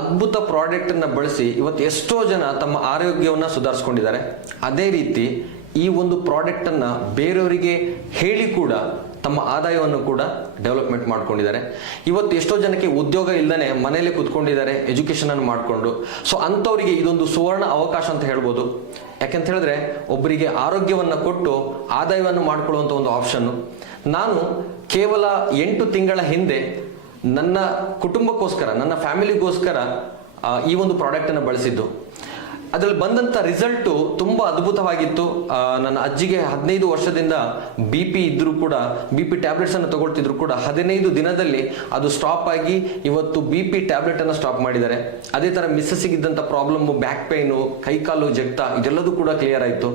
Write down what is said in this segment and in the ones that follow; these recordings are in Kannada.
ಅದ್ಭುತ ಪ್ರಾಡಕ್ಟ್ ಅನ್ನ ಬಳಸಿ ಇವತ್ತು ಎಷ್ಟೋ ಜನ ತಮ್ಮ ಆರೋಗ್ಯವನ್ನ ಸುಧಾರಿಸ್ಕೊಂಡಿದ್ದಾರೆ. ಅದೇ ರೀತಿ ಈ ಒಂದು ಪ್ರಾಡಕ್ಟ್ ಅನ್ನ ಬೇರೆಯವರಿಗೆ ಹೇಳಿ ಕೂಡ ತಮ್ಮ ಆದಾಯವನ್ನು ಕೂಡ ಡೆವಲಪ್ಮೆಂಟ್ ಮಾಡ್ಕೊಂಡಿದ್ದಾರೆ. ಇವತ್ತು ಎಷ್ಟೋ ಜನಕ್ಕೆ ಉದ್ಯೋಗ ಇಲ್ಲದೆ ಮನೆಯಲ್ಲೇ ಕುತ್ಕೊಂಡಿದ್ದಾರೆ, ಎಜುಕೇಶನ್ ಅನ್ನು ಮಾಡಿಕೊಂಡು. ಸೊ ಅಂಥವರಿಗೆ ಇದೊಂದು ಸುವರ್ಣ ಅವಕಾಶ ಅಂತ ಹೇಳ್ಬೋದು. ಯಾಕೆಂತ ಹೇಳಿದ್ರೆ ಒಬ್ಬರಿಗೆ ಆರೋಗ್ಯವನ್ನು ಕೊಟ್ಟು ಆದಾಯವನ್ನು ಮಾಡ್ಕೊಳ್ಳುವಂಥ ಒಂದು ಆಪ್ಷನ್ನು ನಾನು ಕೇವಲ ಎಂಟು ತಿಂಗಳ ಹಿಂದೆ ನನ್ನ ಕುಟುಂಬಕ್ಕೋಸ್ಕರ ನನ್ನ ಫ್ಯಾಮಿಲಿಗೋಸ್ಕರ ಈ ಒಂದು ಪ್ರಾಡಕ್ಟ್ ಅನ್ನು ಬಳಸಿದ್ದು. ಅದರಲ್ಲಿ ಬಂದಂತ ರಿಸಲ್ಟು ತುಂಬಾ ಅದ್ಭುತವಾಗಿತ್ತು. ನನ್ನ ಅಜ್ಜಿಗೆ ಹದಿನೈದು ವರ್ಷದಿಂದ ಬಿ ಪಿ ಇದ್ರು ಕೂಡ ಬಿ ಪಿ ಟ್ಯಾಬ್ಲೆಟ್ಸ್ ಅನ್ನು ತಗೊಳ್ತಿದ್ರು ಕೂಡ ಹದಿನೈದು ದಿನದಲ್ಲಿ ಅದು ಸ್ಟಾಪ್ ಆಗಿ ಇವತ್ತು ಬಿ ಪಿ ಟ್ಯಾಬ್ಲೆಟ್ ಅನ್ನು ಸ್ಟಾಪ್ ಮಾಡಿದ್ದಾರೆ. ಅದೇ ತರ ಮಿಸ್ಸಸ್ಸಿಗೆ ಪ್ರಾಬ್ಲಮ್ಮು ಪ್ರಾಬ್ಲಮ್ ಬ್ಯಾಕ್ ಪೈನು ಕೈಕಾಲು ಜಗ್ತ ಇದೆಲ್ಲದೂ ಕೂಡ ಕ್ಲಿಯರ್ ಆಯಿತು.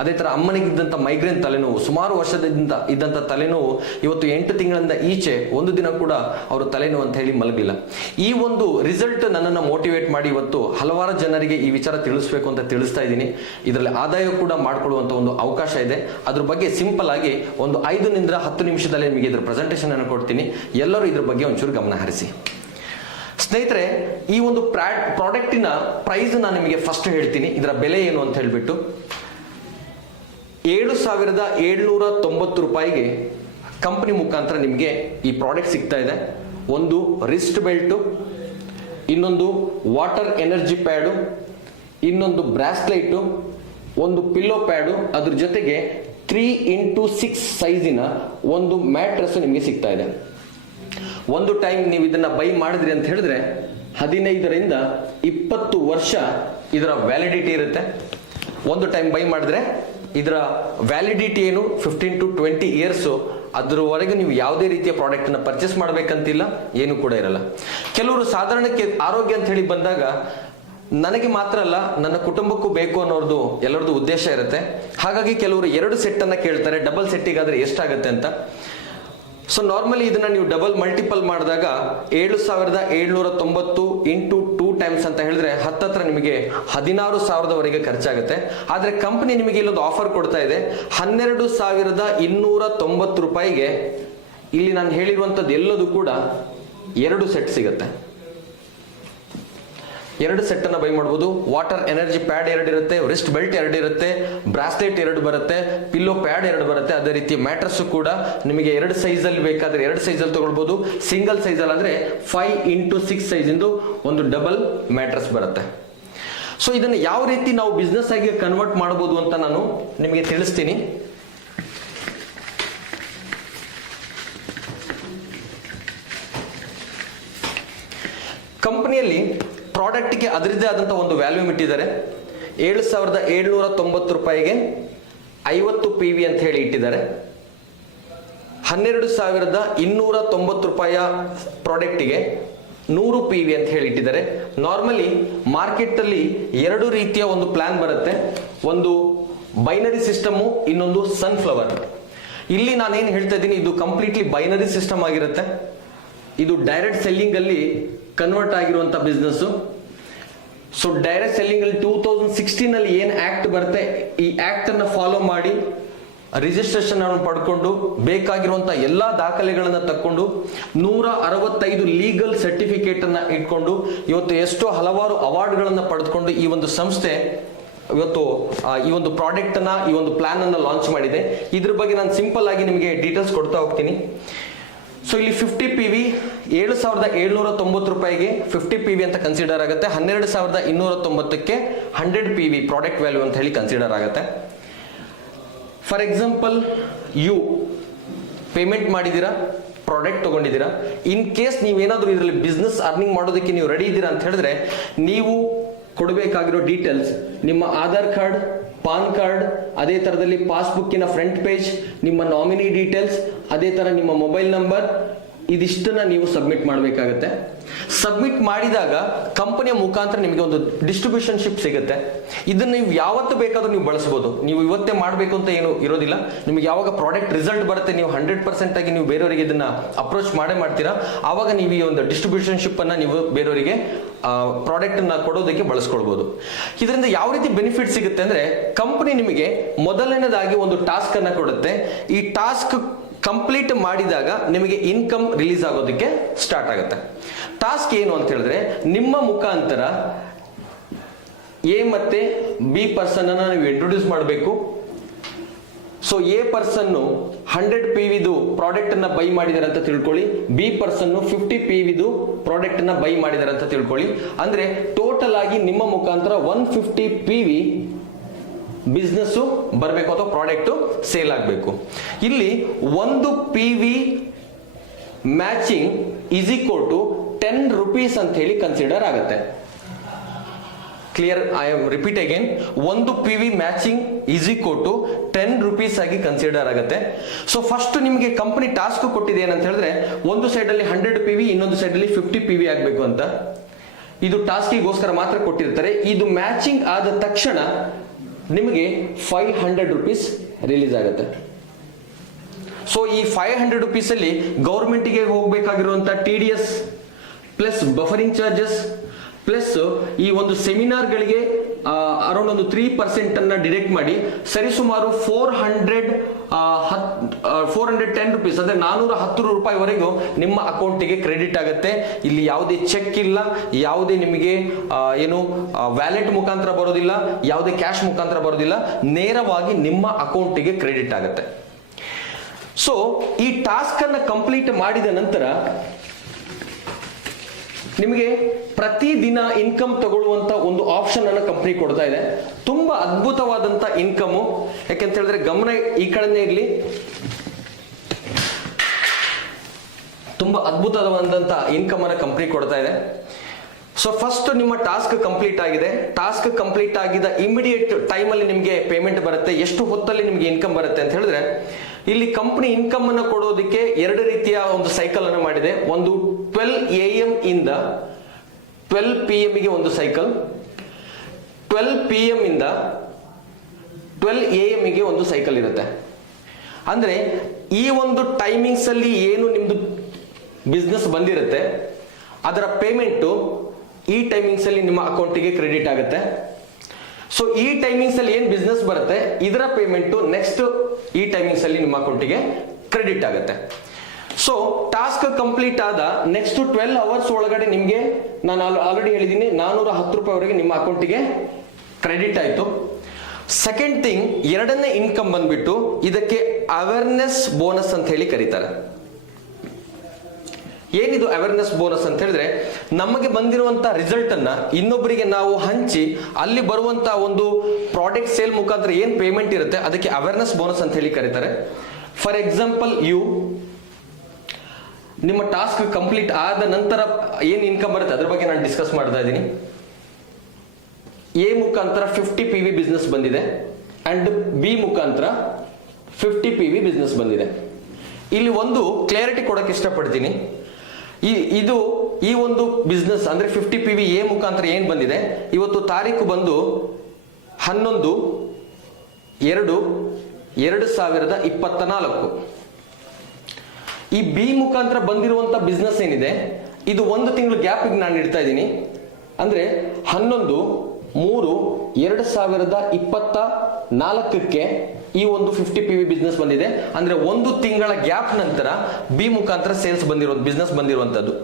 ಅದೇ ತರ ಅಮ್ಮನಿಗಿದ್ದಂತ ಮೈಗ್ರೇನ್ ತಲೆನೋವು, ಸುಮಾರು ವರ್ಷದಿಂದ ಇದ್ದಂತ ತಲೆನೋವು ಇವತ್ತು ಎಂಟು ತಿಂಗಳಿಂದ ಈಚೆ ಒಂದು ದಿನ ಕೂಡ ಅವರು ತಲೆನೋವು ಅಂತ ಹೇಳಿ ಮಲಗಿಲ್ಲ. ಈ ಒಂದು ರಿಸಲ್ಟ್ ನನ್ನನ್ನು ಮೋಟಿವೇಟ್ ಮಾಡಿ ಇವತ್ತು ಹಲವಾರು ಜನರಿಗೆ ಈ ವಿಚಾರ ತಿಳಿಸ್ಬೇಕು ಅಂತ ತಿಳಿಸ್ತಾ ಇದ್ದೀನಿ. ಇದರಲ್ಲಿ ಆದಾಯ ಕೂಡ ಮಾಡ್ಕೊಳ್ಳುವಂತ ಒಂದು ಅವಕಾಶ ಇದೆ. ಅದ್ರ ಬಗ್ಗೆ ಸಿಂಪಲ್ ಆಗಿ ಒಂದು ಐದರಿಂದ ಹತ್ತು ನಿಮಿಷದಲ್ಲಿ ನಿಮಗೆ ಇದ್ರ ಪ್ರೆಸೆಂಟೇಷನ್ ಅನ್ನು ಕೊಡ್ತೀನಿ. ಎಲ್ಲರೂ ಇದ್ರ ಬಗ್ಗೆ ಒಂಚೂರು ಗಮನ ಹರಿಸಿ. ಸ್ನೇಹಿತರೆ, ಈ ಒಂದು ಪ್ರಾಡಕ್ಟಿನ ಪ್ರೈಸ್ ನಾನು ನಿಮಗೆ ಫಸ್ಟ್ ಹೇಳ್ತೀನಿ. ಇದರ ಬೆಲೆ ಏನು ಅಂತ ಹೇಳಿಬಿಟ್ಟು. ಏಳು ಸಾವಿರದ ಏಳ್ನೂರ ತೊಂಬತ್ತು ರೂಪಾಯಿಗೆ ಕಂಪನಿ ಮುಖಾಂತರ ನಿಮಗೆ ಈ ಪ್ರಾಡಕ್ಟ್ ಸಿಗ್ತಾ ಇದೆ. ಒಂದು ರಿಸ್ಟ್ ಬೆಲ್ಟು ಇನ್ನೊಂದು ವಾಟರ್ ಎನರ್ಜಿ ಪ್ಯಾಡು ಇನ್ನೊಂದು ಬ್ರಾಸ್ಲೈಟು, ಒಂದು ಪಿಲ್ಲೋ ಪ್ಯಾಡು, ಅದ್ರ ಜೊತೆಗೆ ತ್ರೀ ಇಂಟು ಸಿಕ್ಸ್ ಸೈಜಿನ ಒಂದು ಮ್ಯಾಟ್ರೆಸ್ ನಿಮಗೆ ಸಿಗ್ತಾ ಇದೆ. ಒಂದು ಟೈಮ್ ನೀವು ಇದನ್ನ ಬೈ ಮಾಡಿದ್ರಿ ಅಂತ ಹೇಳಿದ್ರೆ ಹದಿನೈದರಿಂದ ಇಪ್ಪತ್ತು ವರ್ಷ ಇದರ ವ್ಯಾಲಿಡಿಟಿ ಇರುತ್ತೆ. ಒಂದು ಟೈಮ್ ಬೈ ಮಾಡಿದ್ರೆ ಇದರ ವ್ಯಾಲಿಡಿಟಿ ಏನು? ಫಿಫ್ಟೀನ್ ಟು ಟ್ವೆಂಟಿ ಇಯರ್ಸು ಅದರವರೆಗೆ ನೀವು ಯಾವುದೇ ರೀತಿಯ ಪ್ರಾಡಕ್ಟ್ ಅನ್ನ ಪರ್ಚೇಸ್ ಮಾಡಬೇಕಂತಿಲ್ಲ, ಏನು ಕೂಡ ಇರಲ್ಲ. ಕೆಲವರು ಸಾಧಾರಣಕ್ಕೆ ಆರೋಗ್ಯ ಅಂತ ಹೇಳಿ ಬಂದಾಗ ನನಗೆ ಮಾತ್ರ ಅಲ್ಲ, ನನ್ನ ಕುಟುಂಬಕ್ಕೂ ಬೇಕು ಅನ್ನೋರ್ದು ಎಲ್ಲರದ್ದು ಉದ್ದೇಶ ಇರುತ್ತೆ. ಹಾಗಾಗಿ ಕೆಲವರು ಎರಡು ಸೆಟ್ ಅನ್ನ ಕೇಳ್ತಾರೆ ಡಬಲ್ ಸೆಟ್ಟಿಗಾದ್ರೆ ಎಷ್ಟಾಗತ್ತೆ ಅಂತ. ಸೊ ನಾರ್ಮಲಿ ಇದನ್ನ ನೀವು ಡಬಲ್ ಮಲ್ಟಿಪಲ್ ಮಾಡಿದಾಗ ಏಳು ಸಾವಿರದ ಏಳ್ನೂರ ತೊಂಬತ್ತು ಇಂಟು ಟೂ ಟೈಮ್ಸ್ ಅಂತ ಹೇಳಿದ್ರೆ ಹತ್ತತ್ರ ನಿಮಗೆ ಹದಿನಾರು ಸಾವಿರದವರೆಗೆ ಖರ್ಚಾಗುತ್ತೆ. ಆದ್ರೆ ಕಂಪನಿ ನಿಮಗೆ ಇಲ್ಲೊಂದು ಆಫರ್ ಕೊಡ್ತಾ ಇದೆ, ಹನ್ನೆರಡು ಸಾವಿರದ ಇನ್ನೂರ ತೊಂಬತ್ತು ರೂಪಾಯಿಗೆ ಇಲ್ಲಿ ನಾನು ಹೇಳಿರುವಂಥದ್ದು ಎಲ್ಲದೂ ಕೂಡ ಎರಡು ಸೆಟ್ ಸಿಗುತ್ತೆ. ಎರಡು ಸೆಟ್ ಅನ್ನ ಬೈ ಮಾಡಬಹುದು ವಾಟರ್ ಎನರ್ಜಿ ಪ್ಯಾಡ್ ಎರಡು ಇರುತ್ತೆ ರಿಸ್ಟ್ ಬೆಲ್ಟ್ ಎರಡು ಇರುತ್ತೆ ಬ್ರಾಸ್ಲೆಟ್ ಎರಡು ಬರುತ್ತೆ ಪಿಲ್ಲೋ ಪ್ಯಾಡ್ ಎರಡು ಬರುತ್ತೆ. ಅದೇ ರೀತಿ ಮ್ಯಾಟ್ರಸ್ ಕೂಡ ನಿಮಗೆ ಎರಡು ಸೈಜ್ ಅಲ್ಲಿ ಬೇಕಾದ್ರೆ ಎರಡು ಸೈಜ್ ಅಲ್ಲಿ ತಗೊಳ್ಬಹುದು ಸಿಂಗಲ್ ಸೈಜ್ ಅಲ್ಲಿ ಅಂದ್ರೆ ಫೈವ್ ಇಂಟು ಸಿಕ್ಸ್ ಸೈಜ್ ಇಂದು ಒಂದು ಡಬಲ್ ಮ್ಯಾಟ್ರಸ್ ಬರುತ್ತೆ. ಸೊ ಇದನ್ನು ಯಾವ ರೀತಿ ನಾವು ಬಿಸ್ನೆಸ್ ಆಗಿ ಕನ್ವರ್ಟ್ ಮಾಡಬಹುದು ಅಂತ ನಾನು ನಿಮಗೆ ತಿಳಿಸ್ತೀನಿ. ಕಂಪನಿಯಲ್ಲಿ ಪ್ರಾಡಕ್ಟ್ಗೆ ಅದರದ್ದೇ ಆದಂಥ ಒಂದು ವ್ಯಾಲ್ಯೂಮ್ ಇಟ್ಟಿದ್ದಾರೆ. ಏಳು ಸಾವಿರದ ಏಳ್ನೂರ ತೊಂಬತ್ತು ರೂಪಾಯಿಗೆ ಐವತ್ತು ಪಿ ವಿ ಅಂತ ಹೇಳಿ ಇಟ್ಟಿದ್ದಾರೆ. ಹನ್ನೆರಡು ಸಾವಿರದ ಇನ್ನೂರ ತೊಂಬತ್ತು ರೂಪಾಯಿಯ ಪ್ರಾಡಕ್ಟಿಗೆ ನೂರು ಪಿ ವಿ ಅಂತ ಹೇಳಿ ಇಟ್ಟಿದ್ದಾರೆ. ನಾರ್ಮಲಿ ಮಾರ್ಕೆಟಲ್ಲಿ ಎರಡು ರೀತಿಯ ಒಂದು ಪ್ಲಾನ್ ಬರುತ್ತೆ. ಒಂದು ಬೈನರಿ ಸಿಸ್ಟಮು ಇನ್ನೊಂದು ಸನ್ಫ್ಲವರ್ ಇಲ್ಲಿ ನಾನೇನು ಹೇಳ್ತಾ ಇದ್ದೀನಿ, ಇದು ಕಂಪ್ಲೀಟ್ಲಿ ಬೈನರಿ ಸಿಸ್ಟಮ್ ಆಗಿರುತ್ತೆ. ಇದು ಡೈರೆಕ್ಟ್ ಸೆಲ್ಲಿಂಗ್ ಅಲ್ಲಿ ಕನ್ವರ್ಟ್ ಆಗಿರುವಂಥ ಬಿಸ್ನೆಸ್ ಸೊ ಡೈರೆಕ್ಟ್ ಸೆಲ್ಲಿಂಗ್ ಅಲ್ಲಿ ಟೂ ತೌಸಂಡ್ ಸಿಕ್ಸ್ಟೀನ್ ಅಲ್ಲಿ ಏನ್ ಆಕ್ಟ್ ಬರುತ್ತೆ, ಈ ಆಕ್ಟ್ ಅನ್ನ ಫಾಲೋ ಮಾಡಿ ರಿಜಿಸ್ಟ್ರೇಷನ್ ಅನ್ನು ಪಡ್ಕೊಂಡು ಬೇಕಾಗಿರುವಂತ ಎಲ್ಲಾ ದಾಖಲೆಗಳನ್ನ ತಕ್ಕೊಂಡು ನೂರ ಅರವತ್ತೈದು ಲೀಗಲ್ ಸರ್ಟಿಫಿಕೇಟ್ ಅನ್ನ ಇಟ್ಕೊಂಡು ಇವತ್ತು ಎಷ್ಟೋ ಹಲವಾರು ಅವಾರ್ಡ್ಗಳನ್ನ ಪಡೆದುಕೊಂಡು ಈ ಒಂದು ಸಂಸ್ಥೆ ಇವತ್ತು ಈ ಒಂದು ಪ್ರಾಡಕ್ಟ್ ಅನ್ನ, ಈ ಒಂದು ಪ್ಲಾನ್ ಅನ್ನ ಲಾಂಚ್ ಮಾಡಿದೆ. ಇದ್ರ ಬಗ್ಗೆ ನಾನು ಸಿಂಪಲ್ ಆಗಿ ನಿಮಗೆ ಡೀಟೇಲ್ಸ್ ಕೊಡ್ತಾ ಹೋಗ್ತೀನಿ. ಸೊ ಇಲ್ಲಿ ಫಿಫ್ಟಿ ಪಿ ವಿ ಏಳು ಸಾವಿರದ ಏಳ್ನೂರ ತೊಂಬತ್ತು ರೂಪಾಯಿಗೆ ಫಿಫ್ಟಿ ಪಿ ವಿ ಅಂತ ಕನ್ಸಿಡರ್ ಆಗುತ್ತೆ. ಹನ್ನೆರಡು ಸಾವಿರದ ಇನ್ನೂರ ತೊಂಬತ್ತಕ್ಕೆ hundred P V product value ಅಂತ ಹೇಳಿ ಕನ್ಸಿಡರ್ ಆಗುತ್ತೆ. ಫಾರ್ ಎಕ್ಸಾಂಪಲ್ ಯು ಪೇಮೆಂಟ್ ಮಾಡಿದ್ದೀರಾ ಪ್ರಾಡಕ್ಟ್ ತೊಗೊಂಡಿದ್ದೀರಾ. ಇನ್ ಕೇಸ್ ನೀವೇನಾದರೂ ಇದರಲ್ಲಿ ಬಿಸ್ನೆಸ್ ಅರ್ನಿಂಗ್ ಮಾಡೋದಕ್ಕೆ ನೀವು ರೆಡಿ ಇದ್ದೀರಾ ಅಂತ ಹೇಳಿದ್ರೆ, ನೀವು ಕೊಡಬೇಕಾಗಿರೋ ಡೀಟೇಲ್ಸ್ ನಿಮ್ಮ ಆಧಾರ್ ಕಾರ್ಡ್, ಪಾನ್ ಕಾರ್ಡ್, ಅದೇ ಥರದಲ್ಲಿ ಪಾಸ್ಬುಕ್ಕಿನ ಫ್ರಂಟ್ ಪೇಜ್ ನಿಮ್ಮ ನಾಮಿನಿ ಡೀಟೇಲ್ಸ್ ಅದೇ ಥರ ನಿಮ್ಮ ಮೊಬೈಲ್ ನಂಬರ್ ಇದಿಷ್ಟನ್ನ ನೀವು ಸಬ್ಮಿಟ್ ಮಾಡಬೇಕಾಗತ್ತೆ. ಸಬ್ಮಿಟ್ ಮಾಡಿದಾಗ ಕಂಪನಿಯ ಮುಖಾಂತರ ನಿಮಗೆ ಒಂದು ಡಿಸ್ಟ್ರಿಬ್ಯೂಷನ್ ಶಿಪ್ ಸಿಗುತ್ತೆ. ಇದನ್ನ ನೀವು ಯಾವತ್ತು ಬೇಕಾದ್ರೂ ನೀವು ಬಳಸಬಹುದು ನೀವು ಇವತ್ತೇ ಮಾಡಬೇಕು ಅಂತ ಏನು ಇರೋದಿಲ್ಲ. ನಿಮಗೆ ಯಾವಾಗ ಪ್ರಾಡಕ್ಟ್ ರಿಸಲ್ಟ್ ಬರುತ್ತೆ, ನೀವು ಹಂಡ್ರೆಡ್ ಪರ್ಸೆಂಟ್ ಆಗಿ ನೀವು ಬೇರೆಯವರಿಗೆ ಇದನ್ನ ಅಪ್ರೋಚ್ ಮಾಡೇ ಮಾಡ್ತೀರಾ. ಆವಾಗ ನೀವು ಈ ಒಂದು ಡಿಸ್ಟ್ರಿಬ್ಯೂಷನ್ ಶಿಪ್ ಅನ್ನ ನೀವು ಬೇರೆಯವರಿಗೆ ಪ್ರಾಡಕ್ಟ್ ಅನ್ನ ಕೊಡೋದಕ್ಕೆ ಬಳಸ್ಕೊಳ್ಬಹುದು ಇದರಿಂದ ಯಾವ ರೀತಿ ಬೆನಿಫಿಟ್ ಸಿಗುತ್ತೆ ಅಂದ್ರೆ ಕಂಪನಿ ನಿಮಗೆ ಮೊದಲನೇದಾಗಿ ಒಂದು ಟಾಸ್ಕ್ ಅನ್ನ ಕೊಡುತ್ತೆ. ಈ ಟಾಸ್ಕ್ ಕಂಪ್ಲೀಟ್ ಮಾಡಿದಾಗ ನಿಮಗೆ ಇನ್ಕಮ್ ರಿಲೀಸ್ ಆಗೋದಕ್ಕೆ ಸ್ಟಾರ್ಟ್ ಆಗುತ್ತೆ. ಟಾಸ್ಕ್ ಏನು ಅಂತ ಹೇಳಿದ್ರೆ, ನಿಮ್ಮ ಮುಖಾಂತರ ಎ ಮತ್ತೆ ಬಿ ಪರ್ಸನ್ ಅನ್ನ ನೀವು ಇಂಟ್ರೊಡ್ಯೂಸ್ ಮಾಡಬೇಕು. So A person hundred P ವಿದು product ಅನ್ನ ಬೈ ಮಾಡಿದಾರೆ ಅಂತ ತಿಳ್ಕೊಳ್ಳಿ. ಬಿ ಪರ್ಸನ್ ಫಿಫ್ಟಿ ಪಿ ವಿದು ಪ್ರಾಡಕ್ಟ್ ಅನ್ನ ಬೈ ಮಾಡಿದಾರೆ ಅಂತ ತಿಳ್ಕೊಳ್ಳಿ. ಅಂದ್ರೆ ಟೋಟಲ್ ಆಗಿ ನಿಮ್ಮ ಮುಖಾಂತರ one fifty P V business ಬರಬೇಕು ಅಥವಾ ಪ್ರಾಡಕ್ಟ್ ಸೇಲ್ ಆಗಬೇಕು. ಇಲ್ಲಿ ಒಂದು P V matching is equal to ten rupees ಅಂತ ಹೇಳಿ ಕನ್ಸಿಡರ್ ಆಗುತ್ತೆ. Clear I am repeat again ಒಂದು P V matching is equal to ten rupees ಆಗಿ ಕನ್ಸಿಡರ್ ಆಗುತ್ತೆ. ಸೊ ಫಸ್ಟ್ ನಿಮಗೆ ಕಂಪನಿ ಟಾಸ್ಕ್ ಕೊಟ್ಟಿದೆ ಏನಂತ ಹೇಳಿದ್ರೆ, ಒಂದು ಸೈಡ್ ಅಲ್ಲಿ ಹಂಡ್ರೆಡ್ ಪಿ ವಿ ಇನ್ನೊಂದು ಸೈಡ್ ಅಲ್ಲಿ ಫಿಫ್ಟಿ ಪಿ ವಿ ಆಗಬೇಕು ಅಂತ. ಇದು ಟಾಸ್ಕಿಗೋಸ್ಕರ ಮಾತ್ರ ಕೊಟ್ಟಿರ್ತಾರೆ. ಇದು ಮ್ಯಾಚಿಂಗ್ ಆದ ತಕ್ಷಣ ನಿಮಗೆ ಫೈವ್ ಹಂಡ್ರೆಡ್ ರುಪೀಸ್ ರಿಲೀಸ್ ಆಗುತ್ತೆ. ಸೊ ಈ ಫೈವ್ ಹಂಡ್ರೆಡ್ ರುಪೀಸಲ್ಲಿ ಗೌರ್ಮೆಂಟಿಗೆ ಹೋಗಬೇಕಾಗಿರುವಂಥ T D S plus buffering charges plus ಈ ಒಂದು ಸೆಮಿನಾರ್ಗಳಿಗೆ ಅರೌಂಡ್ ಒಂದು ತ್ರೀ ಪರ್ಸೆಂಟ್ ಅನ್ನ ಡಿರೆಕ್ಟ್ ಮಾಡಿ, ಸರಿಸುಮಾರು four hundred four hundred ten rupees ಅಂದ್ರೆ ನಾನೂರ ಹತ್ತು ರೂಪಾಯಿವರೆಗೂ ನಿಮ್ಮ ಅಕೌಂಟಿಗೆ ಕ್ರೆಡಿಟ್ ಆಗುತ್ತೆ. ಇಲ್ಲಿ ಯಾವುದೇ ಚೆಕ್ ಇಲ್ಲ, ಯಾವುದೇ ನಿಮಗೆ ಏನು ವ್ಯಾಲೆಟ್ ಮುಖಾಂತರ ಬರೋದಿಲ್ಲ, ಯಾವುದೇ ಕ್ಯಾಶ್ ಮುಖಾಂತರ ಬರೋದಿಲ್ಲ, ನೇರವಾಗಿ ನಿಮ್ಮ ಅಕೌಂಟಿಗೆ ಕ್ರೆಡಿಟ್ ಆಗುತ್ತೆ. ಸೊ ಈ ಟಾಸ್ಕ್ ಅನ್ನ ಕಂಪ್ಲೀಟ್ ಮಾಡಿದ ನಂತರ ನಿಮಗೆ ಪ್ರತಿದಿನ ಇನ್ಕಮ್ ತಗೊಳ್ಳುವಂತ ಒಂದು ಆಪ್ಷನ್ ಅನ್ನ ಕಂಪ್ನಿ ಕೊಡ್ತಾ ಇದೆ. ತುಂಬಾ ಅದ್ಭುತವಾದಂತ ಇನ್ಕಮ್ ಯಾಕೆಂತ ಹೇಳಿದ್ರೆ ಗಮನ ಈ ಕಡೆನೇ ಇರಲಿ. ತುಂಬಾ ಅದ್ಭುತವಾದಂತ ಇನ್ಕಮ್ ಅನ್ನ ಕಂಪ್ನಿ ಕೊಡ್ತಾ ಇದೆ. ಸೊ ಫಸ್ಟ್ ನಿಮ್ಮ ಟಾಸ್ಕ್ ಕಂಪ್ಲೀಟ್ ಆಗಿದೆ. ಟಾಸ್ಕ್ ಕಂಪ್ಲೀಟ್ ಆಗಿದ ಇಮಿಡಿಯೇಟ್ ಟೈಮಲ್ಲಿ ನಿಮಗೆ ಪೇಮೆಂಟ್ ಬರುತ್ತೆ. ಎಷ್ಟು ಹೊತ್ತಲ್ಲಿ ನಿಮಗೆ ಇನ್ಕಮ್ ಬರುತ್ತೆ ಅಂತ ಹೇಳಿದ್ರೆ ಇಲ್ಲಿ ಕಂಪನಿ ಇನ್ಕಮ್ ಅನ್ನು ಕೊಡೋದಕ್ಕೆ ಎರಡು ರೀತಿಯ ಒಂದು ಸೈಕಲ್ ಅನ್ನು ಮಾಡಿದೆ. ಒಂದು ಟ್ವೆಲ್ ಎ ಎಂ ಇಂದ ಟ್ವೆಲ್ ಪಿ ಗೆ ಒಂದು ಸೈಕಲ್ ಟ್ವೆಲ್ ಪಿ ಎಂ ಇಂದ ಟ್ವೆಲ್ ಎ ಗೆ ಒಂದು ಸೈಕಲ್ ಇರುತ್ತೆ. ಅಂದ್ರೆ ಈ ಒಂದು ಟೈಮಿಂಗ್ಸ್ ಅಲ್ಲಿ ಏನು ನಿಮ್ದು ಬಿಸ್ನೆಸ್ ಬಂದಿರುತ್ತೆ, ಅದರ ಪೇಮೆಂಟು ಈ ಟೈಮಿಂಗ್ಸ್ ಅಲ್ಲಿ ನಿಮ್ಮ ಅಕೌಂಟಿಗೆ ಕ್ರೆಡಿಟ್ ಆಗುತ್ತೆ. ಸೊ ಈ ಟೈಮಿಂಗ್ಸ್ ಅಲ್ಲಿ ಏನ್ ಬಿಸ್ನೆಸ್ ಬರುತ್ತೆ? ಇದರ ಪೇಮೆಂಟ್ ನೆಕ್ಸ್ಟ್ ಈ ಟೈಮಿಂಗ್ಸ್ ಅಲ್ಲಿ ನಿಮ್ಮ ಅಕೌಂಟಿಗೆ ಕ್ರೆಡಿಟ್ ಆಗುತ್ತೆ. ಸೊ ಟಾಸ್ಕ್ ಕಂಪ್ಲೀಟ್ ಆದ ನೆಕ್ಸ್ಟ್ ಟ್ವೆಲ್ ಅವರ್ಸ್ ಒಳಗಡೆ ನಿಮಗೆ ನಾನು ಆಲ್ರೆಡಿ ಹೇಳಿದ್ದೀನಿ ನಾನೂರ ಹತ್ತು ರೂಪಾಯಿವರೆಗೆ ನಿಮ್ಮ ಅಕೌಂಟಿಗೆ ಕ್ರೆಡಿಟ್ ಆಯಿತು. ಸೆಕೆಂಡ್ ಥಿಂಗ್ ಎರಡನೇ ಇನ್ಕಮ್ ಬಂದ್ಬಿಟ್ಟು ಇದಕ್ಕೆ ಅವೇರ್ನೆಸ್ ಬೋನಸ್ ಅಂತ ಹೇಳಿ ಕರೀತಾರೆ. ಏನಿದು ಅವೇರ್ನೆಸ್ ಬೋನಸ್ ಅಂತ ಹೇಳಿದ್ರೆ, ನಮಗೆ ಬಂದಿರುವಂತ ರಿಸಲ್ಟ್ ಅನ್ನ ಇನ್ನೊಬ್ಬರಿಗೆ ನಾವು ಹಂಚಿ, ಅಲ್ಲಿ ಬರುವಂತ ಒಂದು ಪ್ರಾಡಕ್ಟ್ ಸೇಲ್ ಮುಖಾಂತರ ಏನ್ ಪೇಮೆಂಟ್ ಇರುತ್ತೆ, ಅದಕ್ಕೆ ಅವೇರ್ನೆಸ್ ಬೋನಸ್ ಅಂತ ಹೇಳಿ ಕರೀತಾರೆ. ಫಾರ್ ಎಕ್ಸಾಂಪಲ್ ಯು ನಿಮ್ಮ ಟಾಸ್ಕ್ ಕಂಪ್ಲೀಟ್ ಆದ ನಂತರ ಏನ್ ಇನ್ಕಮ್ ಬರುತ್ತೆ, ಅದ್ರ ಬಗ್ಗೆ ನಾನು ಡಿಸ್ಕಸ್ ಮಾಡ್ತಾ ಇದ್ದೀನಿ. ಎ ಮುಖಾಂತರ ಫಿಫ್ಟಿ ಪಿ ವಿ ಬಿಸ್ನೆಸ್ ಬಂದಿದೆ ಅಂಡ್ ಬಿ ಮುಖಾಂತರ ಫಿಫ್ಟಿ ಪಿ ವಿ ಬಿಸ್ನೆಸ್ ಬಂದಿದೆ. ಇಲ್ಲಿ ಒಂದು ಕ್ಲಾರಿಟಿ ಕೊಡಕ್ಕೆ ಇಷ್ಟಪಡ್ತೀನಿ. ಈ, ಇದು ಈ ಒಂದು ಬಿಸ್ನೆಸ್ ಅಂದ್ರೆ ಫಿಫ್ಟಿ ಪಿ ವಿ ಎ ಮುಖಾಂತರ ಏನ್ ಬಂದಿದೆ? ಇವತ್ತು ತಾರೀಕು ಬಂದು ಹನ್ನೊಂದು, ಎರಡು ಎರಡು ಸಾವಿರದ ಇಪ್ಪತ್ತ ನಾಲ್ಕು ಈ ಬಿ ಮುಖಾಂತರ ಬಂದಿರುವಂತ ಬಿಸ್ನೆಸ್ ಏನಿದೆ? ಇದು ಒಂದು ತಿಂಗಳು ಗ್ಯಾಪಿಗೆ ನಾನು ಇಡ್ತಾ ಇದ್ದೀನಿ. ಅಂದ್ರೆ ಹನ್ನೊಂದು, ಮೂರು, ಎರಡು ಸಾವಿರದ ಇಪ್ಪತ್ತ ನಾಲ್ಕಕ್ಕೆ ಈ ಒಂದು ಫಿಫ್ಟಿ ಪಿ ವಿ ಬಿಸ್ನೆಸ್ ಬಂದಿದೆ. ಅಂದ್ರೆ ಒಂದು ತಿಂಗಳ ಗ್ಯಾಪ್ ನಂತರ ಬಿ ಮುಖಾಂತರ ಸೇಲ್ಸ್ ಬಂದಿರೋ ಬಿಸ್ನೆಸ್ ಬಂದಿರುವಂತದ್ದು.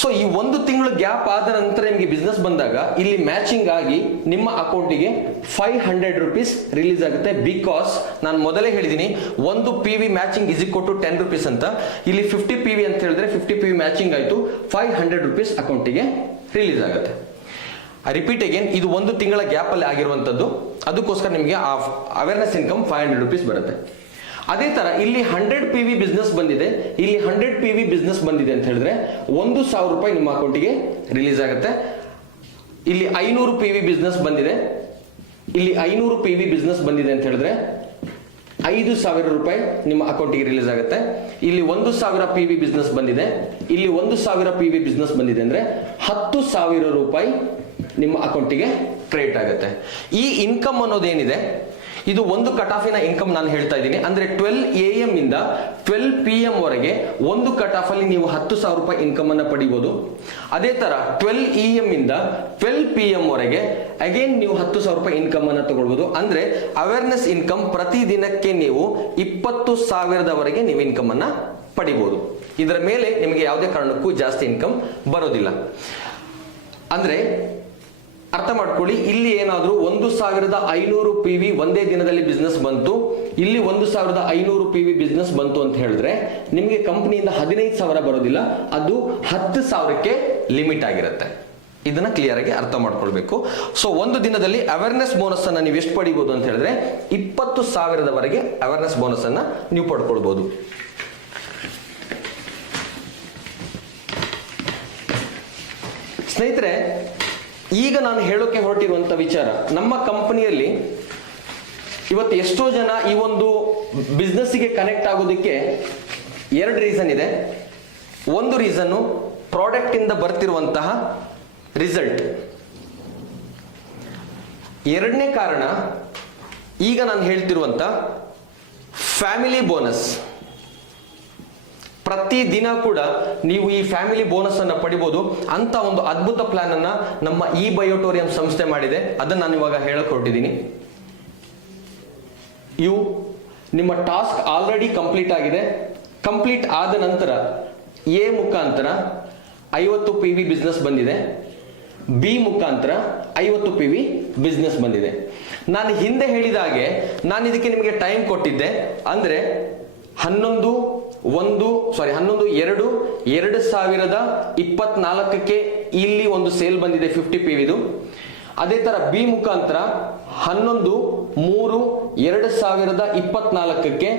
ಸೊ ಈ ಒಂದು ತಿಂಗಳು ಗ್ಯಾಪ್ ಆದ ನಂತರ ನಿಮಗೆ ಬಿಸ್ನೆಸ್ ಬಂದಾಗ ಇಲ್ಲಿ ಮ್ಯಾಚಿಂಗ್ ಆಗಿ ನಿಮ್ಮ ಅಕೌಂಟಿಗೆ ಫೈವ್ ಹಂಡ್ರೆಡ್ ರುಪೀಸ್ ರಿಲೀಸ್ ಆಗುತ್ತೆ. ಬಿಕಾಸ್ ನಾನು ಮೊದಲೇ ಹೇಳಿದ್ದೀನಿ ಒಂದು P V matching is equal to ten rupees ಅಂತ. ಇಲ್ಲಿ ಫಿಫ್ಟಿ ಪಿ ವಿ ಅಂತ ಹೇಳಿದ್ರೆ ಫಿಫ್ಟಿ ಪಿ ವಿ ಮ್ಯಾಚಿಂಗ್ ಆಯಿತು. ಫೈವ್ ಹಂಡ್ರೆಡ್ ರುಪೀಸ್ ಅಕೌಂಟಿಗೆ ರಿಲೀಸ್ ಆಗುತ್ತೆ. ರಿಪೀಟ್ ಅಗೇನ್ ಇದು ಒಂದು ತಿಂಗಳ ಗ್ಯಾಪ್ ಅಲ್ಲಿ ಆಗಿರುವಂತದ್ದು. ಅದಕ್ಕೋಸ್ಕರ ನಿಮಗೆ ಆ awareness income five hundred rupees ಬರುತ್ತೆ. ಅದೇ ತರ ಇಲ್ಲಿ ಹಂಡ್ರೆಡ್ ಪಿ ವಿ ಬಿಸ್ನೆಸ್ ಬಂದಿದೆ. ಇಲ್ಲಿ ಹಂಡ್ರೆಡ್ ಪಿ ವಿ ಬಿಸ್ನೆಸ್ ಬಂದಿದೆ ಅಂತ ಹೇಳಿದ್ರೆ ಒಂದು ಸಾವಿರ ರೂಪಾಯಿ ನಿಮ್ಮ ಅಕೌಂಟಿಗೆ ರಿಲೀಸ್ ಆಗುತ್ತೆ. ಇಲ್ಲಿ ಐನೂರು ಪಿ ವಿ ಬಿಸ್ನೆಸ್ ಬಂದಿದೆ. ಇಲ್ಲಿ ಐನೂರು ಪಿ ವಿ ಬಿಸ್ನೆಸ್ ಬಂದಿದೆ ಅಂತ ಹೇಳಿದ್ರೆ ಐದು ಸಾವಿರ ರೂಪಾಯಿ ನಿಮ್ಮ ಅಕೌಂಟಿಗೆ ರಿಲೀಸ್ ಆಗುತ್ತೆ. ಇಲ್ಲಿ ಒಂದು ಸಾವಿರ ಪಿ ವಿ ಬಿಸ್ನೆಸ್ ಬಂದಿದೆ. ಇಲ್ಲಿ ಒಂದು ಸಾವಿರ ಪಿ ವಿ ಬಿಸ್ನೆಸ್ ಬಂದಿದೆ ಅಂದ್ರೆ ಹತ್ತು ಸಾವಿರ ರೂಪಾಯಿ ನಿಮ್ಮ ಅಕೌಂಟಿಗೆ ಕ್ರೆಡಿಟ್ ಆಗುತ್ತೆ. ಈ ಇನ್ಕಮ್ ಅನ್ನೋದೇನಿದೆ, ಇದು ಒಂದು ಕಟಾಫಿನ ಇನ್ಕಮ್ ನಾನು ಹೇಳ್ತಾ ಇದ್ದೀನಿ. ಅಂದ್ರೆ ಟ್ವೆಲ್ ಎ ಎಂ ಇಂದ ಟ್ವೆಲ್ ಪಿ ಎಂ ವರೆಗೆ ಒಂದು ಕಟಾಫ್ ಅಲ್ಲಿ ನೀವು ಹತ್ತು ಸಾವಿರ ರೂಪಾಯಿ ಇನ್ಕಮ್ ಅನ್ನ ಪಡಿಬಹುದು ಅದೇ ತರ ಟ್ವೆಲ್ ಇ ಎಂ ಇಂದ ಟ್ವೆಲ್ ಪಿ ಎಂ ವರೆಗೆ ಅಗೇನ್ ನೀವು ಹತ್ತು ಸಾವಿರ ರೂಪಾಯಿ ಇನ್ಕಮ್ ಅನ್ನ ತಗೊಳ್ಬಹುದು ಅಂದ್ರೆ ಅವೇರ್ನೆಸ್ ಇನ್ಕಮ್ ಪ್ರತಿ ದಿನಕ್ಕೆ ನೀವು ಇಪ್ಪತ್ತು ಸಾವಿರದವರೆಗೆ ನೀವು ಇನ್ಕಮ್ ಅನ್ನ ಪಡಿಬಹುದು ಇದರ ಮೇಲೆ ನಿಮಗೆ ಯಾವುದೇ ಕಾರಣಕ್ಕೂ ಜಾಸ್ತಿ ಇನ್ಕಮ್ ಬರೋದಿಲ್ಲ. ಅಂದ್ರೆ ಅರ್ಥ ಮಾಡ್ಕೊಳ್ಳಿ, ಇಲ್ಲಿ ಏನಾದರೂ ಒಂದು ಸಾವಿರದ ಐನೂರು ಪಿ ವಿ ಒಂದೇ ದಿನದಲ್ಲಿ ಬಿಸ್ನೆಸ್ ಬಂತು. ಇಲ್ಲಿ ಒಂದು ಸಾವಿರದ ಐನೂರು ಪಿ ವಿ ಬಿಸ್ನೆಸ್ ಬಂತು ಅಂತ ಹೇಳಿದ್ರೆ ನಿಮಗೆ ಕಂಪ್ನಿಯಿಂದ ಹದಿನೈದು ಸಾವಿರ ಬರೋದಿಲ್ಲ, ಅದು ಹತ್ತು ಸಾವಿರಕ್ಕೆ ಲಿಮಿಟ್ ಆಗಿರುತ್ತೆ. ಇದನ್ನ ಕ್ಲಿಯರ್ ಆಗಿ ಅರ್ಥ ಮಾಡ್ಕೊಳ್ಬೇಕು. ಸೊ ಒಂದು ದಿನದಲ್ಲಿ ಅವೇರ್ನೆಸ್ ಬೋನಸ್ ಅನ್ನ ನೀವು ಎಷ್ಟು ಪಡಿಬಹುದು ಅಂತ ಹೇಳಿದ್ರೆ ಇಪ್ಪತ್ತು ಸಾವಿರದವರೆಗೆ ಅವೇರ್ನೆಸ್ ಬೋನಸ್ ಅನ್ನ ನೀವು ಪಡ್ಕೊಳ್ಬಹುದು ಸ್ನೇಹಿತರೆ ಈಗ ನಾನು ಹೇಳೋಕೆ ಹೊರಟಿರುವಂತ ವಿಚಾರ, ನಮ್ಮ ಕಂಪನಿಯಲ್ಲಿ ಇವತ್ತು ಎಷ್ಟೋ ಜನ ಈ ಒಂದು ಬಿಸ್ನೆಸ್ಸಿಗೆ ಕನೆಕ್ಟ್ ಆಗೋದಕ್ಕೆ ಎರಡು ರೀಸನ್ ಇದೆ. ಒಂದು ರೀಸನ್ನು ಪ್ರಾಡಕ್ಟ್ ಇಂದ ಬರ್ತಿರುವಂತಹ ರಿಸಲ್ಟ್ ಎರಡನೇ ಕಾರಣ, ಈಗ ನಾನು ಹೇಳ್ತಿರುವಂತ ಫ್ಯಾಮಿಲಿ ಬೋನಸ್ ಪ್ರತಿ ದಿನ ಕೂಡ ನೀವು ಈ ಫ್ಯಾಮಿಲಿ ಬೋನಸ್ ಅನ್ನ ಪಡಿಬಹುದು ಅಂತ ಒಂದು ಅದ್ಭುತ ಪ್ಲಾನ್ ಅನ್ನ ನಮ್ಮ ಇ ಬಯೋಟೋರಿಯಂ ಸಂಸ್ಥೆ ಮಾಡಿದೆ. ಅದನ್ನ ನಾನು ಇವಾಗ ಹೇಳಕ್ ಹೊರಟಿದ್ದೀನಿ ಇವು ನಿಮ್ಮ ಟಾಸ್ಕ್ ಆಲ್ರೆಡಿ ಕಂಪ್ಲೀಟ್ ಆಗಿದೆ. ಕಂಪ್ಲೀಟ್ ಆದ ನಂತರ ಎ ಮುಖಾಂತರ ಐವತ್ತು ಪಿ ವಿ ಬಿಸ್ನೆಸ್ ಬಂದಿದೆ. ಬಿ ಮುಖಾಂತರ ಐವತ್ತು ಪಿ ವಿ ಬಿಸ್ನೆಸ್ ಬಂದಿದೆ. ನಾನು ಹಿಂದೆ ಹೇಳಿದ ಹಾಗೆ ನಾನು ಇದಕ್ಕೆ ನಿಮಗೆ ಟೈಮ್ ಕೊಟ್ಟಿದ್ದೆ. ಅಂದ್ರೆ ಹನ್ನೊಂದು ಒಂದು ಸಾರಿ ಹನ್ನೊಂದು, ಎರಡು ಎರಡು ಸಾವಿರದ ಇಪ್ಪತ್ನಾಲ್ಕಕ್ಕೆ ಇಲ್ಲಿ ಒಂದು ಸೇಲ್ ಬಂದಿದೆ ಫಿಫ್ಟಿ ಪಿ ವಿದು ಅದೇ ತರ ಬಿ ಮುಖಾಂತರ ಹನ್ನೊಂದು, ಮೂರು, ಎರಡು ಸಾವಿರದ ಇಪ್ಪತ್ನಾಲ್ಕಕ್ಕೆ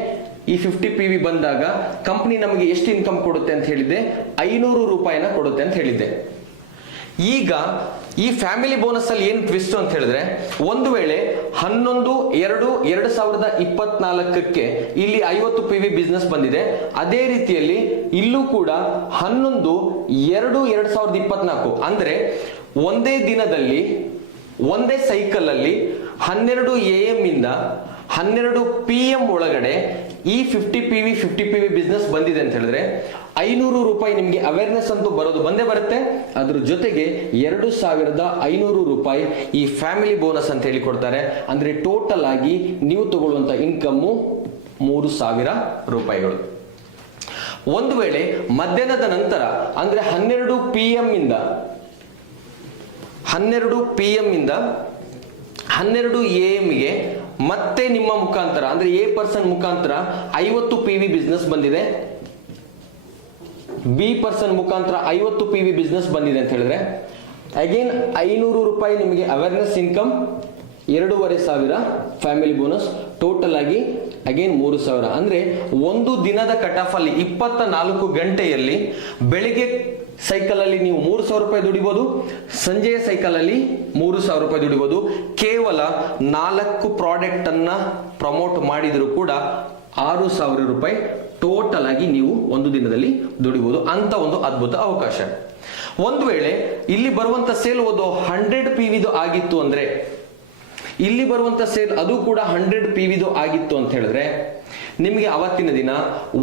ಈ ಫಿಫ್ಟಿ ಪಿ ವಿ ಬಂದಾಗ ಕಂಪ್ನಿ ನಮಗೆ ಎಷ್ಟು ಇನ್ಕಮ್ ಕೊಡುತ್ತೆ ಅಂತ ಹೇಳಿದ್ದೆ? ಐನೂರು ರೂಪಾಯಿನ ಕೊಡುತ್ತೆ ಅಂತ ಹೇಳಿದ್ದೆ. ಈಗ ಈ ಫ್ಯಾಮಿಲಿ ಬೋನಸ್ ಅಲ್ಲಿ ಏನು ಟ್ವಿಸ್ಟ್ ಅಂತ ಹೇಳಿದ್ರೆ, ಒಂದು ವೇಳೆ ಹನ್ನೊಂದು, ಎರಡು ಎರಡು ಸಾವಿರದ ಇಪ್ಪತ್ನಾಲ್ಕಕ್ಕೆ ಇಲ್ಲಿ ಐವತ್ತು ಪಿ ವಿ ಬಿಸ್ನೆಸ್ ಬಂದಿದೆ, ಅದೇ ರೀತಿಯಲ್ಲಿ ಇಲ್ಲೂ ಕೂಡ ಹನ್ನೊಂದು, ಎರಡು ಎರಡು ಸಾವಿರದ ಇಪ್ಪತ್ನಾಲ್ಕು, ಅಂದ್ರೆ ಒಂದೇ ದಿನದಲ್ಲಿ, ಒಂದೇ ಸೈಕಲ್ ಅಲ್ಲಿ ಹನ್ನೆರಡು ಎ ಎಂ ಇಂದ ಹನ್ನೆರಡು ಪಿ ಎಂ ಒಳಗಡೆ ಈ fifty P V fifty P V business ಬಂದಿದೆ ಅಂತ ಹೇಳಿದ್ರೆ ಐನೂರು ರೂಪಾಯಿ ನಿಮಗೆ ಅವೇರ್ನೆಸ್ ಅಂತೂ ಬರೋದು ಬಂದೇ ಬರುತ್ತೆ. ಅದ್ರ ಜೊತೆಗೆ ಎರಡು ಸಾವಿರದ ಐನೂರು ರೂಪಾಯಿ ಈ ಫ್ಯಾಮಿಲಿ ಬೋನಸ್ ಅಂತ ಹೇಳಿ ಕೊಡ್ತಾರೆ. ಅಂದ್ರೆ ಟೋಟಲ್ ಆಗಿ ನೀವು ತಗೊಳ್ಳುವಂತ ಇನ್ಕಮ್ಮು ಮೂರು ಸಾವಿರ ರೂಪಾಯಿಗಳು. ಒಂದು ವೇಳೆ ಮಧ್ಯಾಹ್ನದ ನಂತರ, ಅಂದ್ರೆ ಹನ್ನೆರಡು ಪಿ ಎಂ ಇಂದ, ಹನ್ನೆರಡು ಪಿ ಎಂ ಇಂದ ಹನ್ನೆರಡು ಎ ಗೆ ಮತ್ತೆ ನಿಮ್ಮ ಮುಖಾಂತರ, ಅಂದ್ರೆ ಎ ಪರ್ಸನ್ ಮುಖಾಂತರ ಐವತ್ತು ಪಿ ವಿ ಬಿಸ್ನೆಸ್ ಬಂದಿದೆ. ಬಿ ಪರ್ಸನ್ ಮುಖಾಂತರ ಐವತ್ತು ಪಿ ವಿ ಬಿಸ್ನೆಸ್ ಬಂದಿದೆ ಅಂತ ಹೇಳಿದ್ರೆ ಅಗೇನ್ ಐನೂರು ರೂಪಾಯಿ ನಿಮಗೆ ಅವೇರ್ನೆಸ್ ಇನ್ಕಮ್ ಎರಡೂವರೆ ಸಾವಿರ ಫ್ಯಾಮಿಲಿ ಬೋನಸ್ ಟೋಟಲ್ ಆಗಿ ಅಗೇನ್ ಮೂರು ಸಾವಿರ. ಅಂದ್ರೆ ಒಂದು ದಿನದ ಕಟ್ ಆಫ್ ಅಲ್ಲಿ ಇಪ್ಪತ್ತ ನಾಲ್ಕು ಗಂಟೆಯಲ್ಲಿ ಬೆಳಿಗ್ಗೆ ಸೈಕಲ್ ಅಲ್ಲಿ ನೀವು ಮೂರು ಸಾವಿರ ರೂಪಾಯಿ ದುಡಿಬಹುದು ಸಂಜೆಯ ಸೈಕಲ್ ಅಲ್ಲಿ ಮೂರು ಸಾವಿರ ರೂಪಾಯಿ ದುಡಿಬಹುದು ಕೇವಲ ನಾಲ್ಕು ಪ್ರಾಡಕ್ಟ್ ಅನ್ನ ಪ್ರಮೋಟ್ ಮಾಡಿದರೂ ಕೂಡ ಆರು ಸಾವಿರ ರೂಪಾಯಿ ಟೋಟಲ್ ಆಗಿ ನೀವು ಒಂದು ದಿನದಲ್ಲಿ ದುಡಿಬಹುದು ಅಂತ ಒಂದು ಅದ್ಭುತ ಅವಕಾಶ. ಒಂದು ವೇಳೆ ಇಲ್ಲಿ ಬರುವಂತ ಸೇಲ್ ಒಂದು ಹಂಡ್ರೆಡ್ ಪಿ ವಿದು ಆಗಿತ್ತು ಅಂದ್ರೆ ಇಲ್ಲಿ ಬರುವಂತ ಸೇಲ್ ಅದು ಕೂಡ ಹಂಡ್ರೆಡ್ ಪಿ ವಿದು ಆಗಿತ್ತು ಅಂತ ಹೇಳಿದ್ರೆ, ನಿಮಗೆ ಅವತ್ತಿನ ದಿನ